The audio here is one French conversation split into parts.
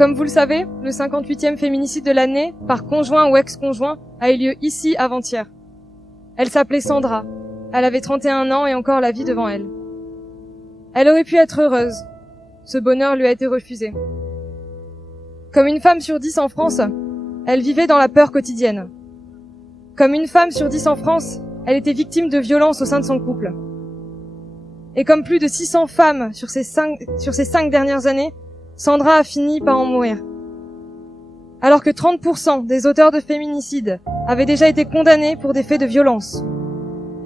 Comme vous le savez, le 58e féminicide de l'année, par conjoint ou ex-conjoint, a eu lieu ici avant-hier. Elle s'appelait Sandra. Elle avait 31 ans et encore la vie devant elle. Elle aurait pu être heureuse. Ce bonheur lui a été refusé. Comme une femme sur 10 en France, elle vivait dans la peur quotidienne. Comme une femme sur 10 en France, elle était victime de violences au sein de son couple. Et comme plus de 600 femmes sur ces 5 dernières années, Sandra a fini par en mourir. Alors que 30% des auteurs de féminicides avaient déjà été condamnés pour des faits de violence.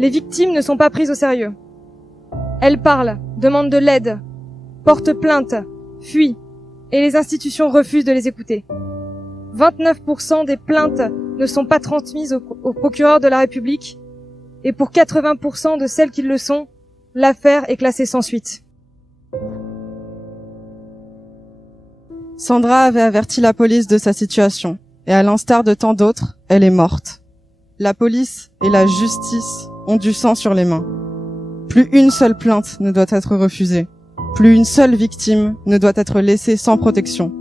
Les victimes ne sont pas prises au sérieux. Elles parlent, demandent de l'aide, portent plainte, fuient, et les institutions refusent de les écouter. 29% des plaintes ne sont pas transmises au procureur de la République, et pour 80% de celles qui le sont, l'affaire est classée sans suite. Sandra avait averti la police de sa situation, et à l'instar de tant d'autres, elle est morte. La police et la justice ont du sang sur les mains. Plus une seule plainte ne doit être refusée. Plus une seule victime ne doit être laissée sans protection.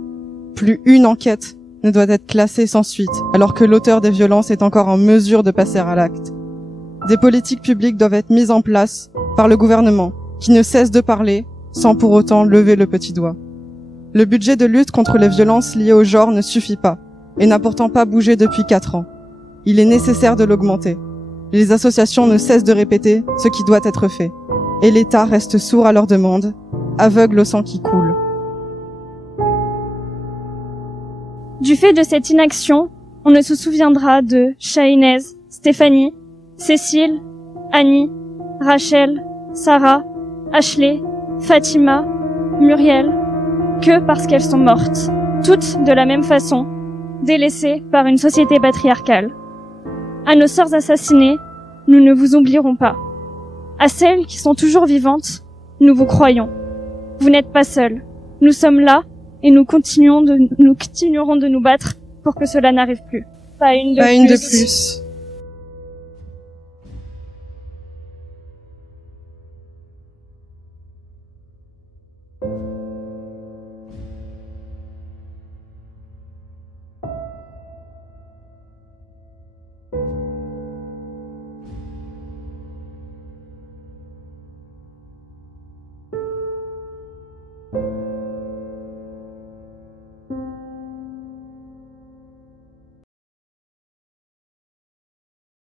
Plus une enquête ne doit être classée sans suite, alors que l'auteur des violences est encore en mesure de passer à l'acte. Des politiques publiques doivent être mises en place par le gouvernement, qui ne cesse de parler sans pour autant lever le petit doigt. Le budget de lutte contre les violences liées au genre ne suffit pas, et n'a pourtant pas bougé depuis 4 ans. Il est nécessaire de l'augmenter. Les associations ne cessent de répéter ce qui doit être fait, et l'État reste sourd à leurs demandes, aveugle au sang qui coule. Du fait de cette inaction, on ne se souviendra de Shahinez, Stéphanie, Cécile, Annie, Rachel, Sarah, Ashley, Fatima, Muriel, que parce qu'elles sont mortes, toutes de la même façon, délaissées par une société patriarcale. À nos sœurs assassinées, nous ne vous oublierons pas. À celles qui sont toujours vivantes, nous vous croyons. Vous n'êtes pas seules. Nous sommes là et nous continuerons de nous battre pour que cela n'arrive plus. Pas une de plus.